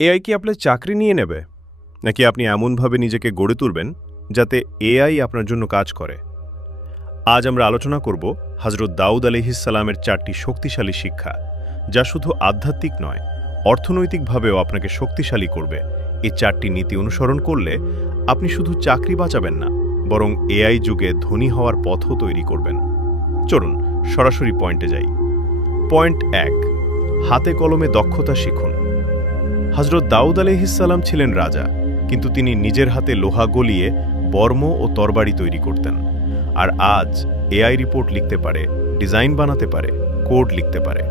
AI কি আপনার চাকরি নিয়ে নেবে, নাকি আপনি এমনভাবে নিজেকে গড়ে তুলবেন যাতে এআই আপনার জন্য কাজ করে? আজ আমরা আলোচনা করব হযরত দাউদ আলাইহিসসালামের 4টি শক্তিশালী শিক্ষা, যা শুধু আধ্যাত্মিক নয়, অর্থনৈতিকভাবেও আপনাকে শক্তিশালী করবে। এই 4টি নীতি অনুসরণ করলে আপনি শুধু চাকরি বাঁচাবেন না, বরং এআই যুগে ধনী হওয়ার পথও তৈরি করবেন। চলুন সরাসরি পয়েন্টে যাই। পয়েন্ট 1, হাতে কলমে দক্ষতা শিখুন। হযরত দাউদ আলাইহিসসালাম ছিলেন রাজা, কিন্তু তিনি নিজের হাতে লোহা গলিয়ে বর্ম ও তরবারি তৈরি করতেন। আর আজ এআই রিপোর্ট লিখতে পারে, ডিজাইন বানাতে পারে, কোড লিখতে পারে।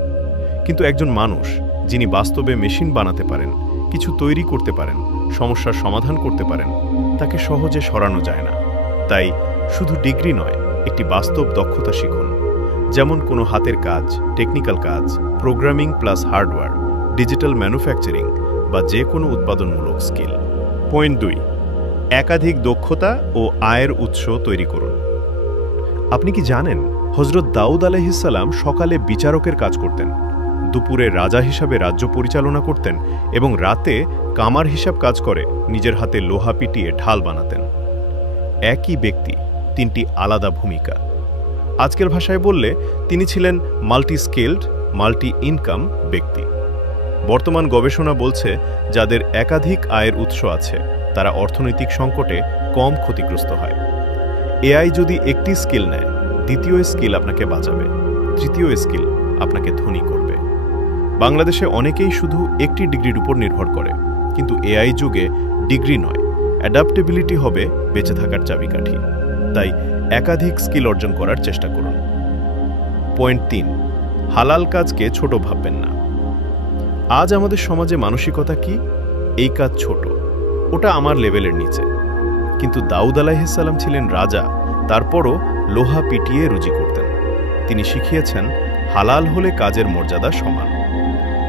কিন্তু একজন মানুষ যিনি বাস্তবে মেশিন বানাতে পারেন, কিছু তৈরি করতে পারেন, সমস্যার সমাধান করতে পারেন, তাকে সহজে সরানো যায় না। তাই শুধু ডিগ্রি নয়, একটি বাস্তব দক্ষতা শিখুন। যেমন কোনো হাতের কাজ, টেকনিক্যাল কাজ, programming plus hardware, digital manufacturing বা যে কোনো উৎপাদনমূলক স্কিল। পয়েন্ট 2, একাধিক দক্ষতা ও আয়ের উৎস তৈরি করুন। আপনি কি জানেন, হযরত দাউদ আলাইহিসসালাম সকালে বিচারকের কাজ করতেন, দুপুরে রাজা হিসাবে রাজ্য পরিচালনা করতেন এবং রাতে কামার হিসাব কাজ করে নিজের হাতে লোহা পিটিয়ে ঢাল বানাতেন। একই ব্যক্তি, 3টি আলাদা ভূমিকা। আজকের ভাষায় বললে তিনি ছিলেন মাল্টি স্কিলড, মাল্টি ইনকাম ব্যক্তি। বর্তমান গবেষণা বলছে, যাদের একাধিক আয়ের উৎস আছে তারা অর্থনৈতিক সংকটে কম ক্ষতিগ্রস্ত হয়। এআই যদি একটি স্কিল নেয়, দ্বিতীয় স্কিল আপনাকে বাঁচাবে, তৃতীয় স্কিল আপনাকে ধনী করবে। বাংলাদেশে অনেকেই শুধু একটি ডিগ্রির উপর নির্ভর করে, কিন্তু এআই যুগে ডিগ্রি নয়, অ্যাডাপ্টেবিলিটি হবে বেঁচে থাকার চাবিকাঠি। তাই একাধিক স্কিল অর্জন করার চেষ্টা করুন। পয়েন্ট 3, হালাল কাজকে ছোট ভাববেন না। আজ আমাদের সমাজে মানসিকতা কি? এই কাজ ছোট, ওটা আমার লেভেলের নিচে। কিন্তু দাউদ আলাইহিসসালাম ছিলেন রাজা, তারপরও লোহা পিটিয়ে রুজি করতেন। তিনি শিখিয়েছেন, হালাল হলে কাজের মর্যাদা সমান।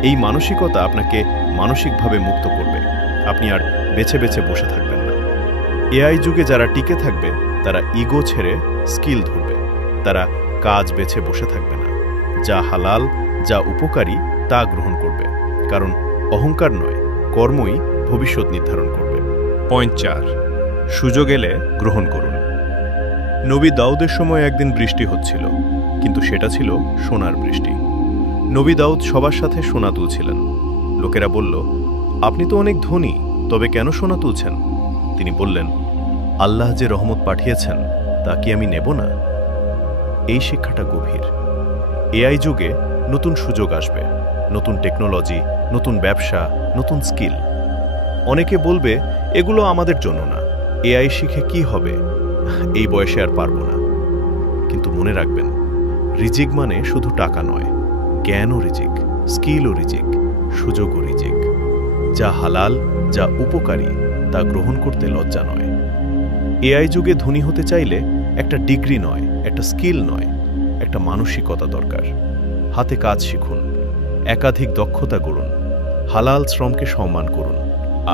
এই মানসিকতা আপনাকে মানসিকভাবে মুক্ত করবে। আপনি আর বেছে বেছে বসে থাকবেন না। এআই যুগে যারা টিকে থাকবে তারা ইগো ছেড়ে স্কিল ধরবে। তারা কাজ বেছে বসে থাকবে না। যা হালাল, যা উপকারী তা গ্রহণ করবে, কারণ অহংকার নয়, কর্মই ভবিষ্যৎ নির্ধারণ করবে। পয়েন্ট 4, সুযোগ এলে গ্রহণ করুন। নবী দাউদের সময় একদিন বৃষ্টি হচ্ছিল, কিন্তু সেটা ছিল সোনার বৃষ্টি। নবী দাউদ সবার সাথে সোনা তুলছিলেন। লোকেরা বলল, আপনি তো অনেক ধনী, তবে কেন সোনা তুলছেন? তিনি বললেন, আল্লাহ যে রহমত পাঠিয়েছেন তা কি আমি নেব না? এই শিক্ষাটা গভীর। এআই যুগে নতুন সুযোগ আসবে, নতুন টেকনোলজি, নতুন ব্যবসা, নতুন স্কিল। অনেকে বলবে, এগুলো আমাদের জন্য না, এআই শিখে কি হবে, এই বয়সে আর পারবো না। কিন্তু মনে রাখবেন, রিজিক মানে শুধু টাকা নয়, জ্ঞানও রিজিক, স্কিলও রিজিক, সুযোগও রিজিক। যা হালাল, যা উপকারী তা গ্রহণ করতে লজ্জা নয়। এআই যুগে ধনী হতে চাইলে একটা ডিগ্রি নয়, একটা স্কিল নয়, একটা মানসিকতা দরকার। হাতে কাজ শিখুন, একাধিক দক্ষতা গড়ুন, হালাল শ্রমকে সম্মান করুন,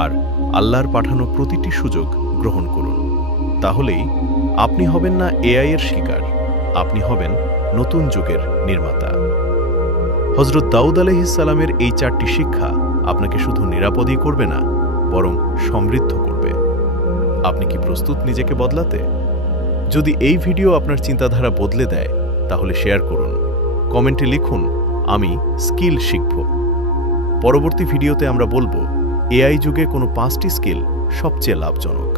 আর আল্লাহর পাঠানো প্রতিটি সুযোগ গ্রহণ করুন। তাহলেই আপনি হবেন না এআই এর শিকার, আপনি হবেন নতুন যুগের নির্মাতা। হযরত দাউদ আলাইহিসসালামের এই 4টি শিক্ষা আপনাকে শুধু নিরাপদই করবে না, বরং সমৃদ্ধ করবে। আপনি কি প্রস্তুত নিজেকে বদলাতে? যদি এই ভিডিও আপনার চিন্তাধারা বদলে দেয়, তাহলে শেয়ার করুন, কমেন্টে লিখুন, আমি স্কিল শিখব। পরবর্তী ভিডিওতে আমরা বলবো, এআই যুগে কোনো 5টি স্কিল সবচেয়ে লাভজনক।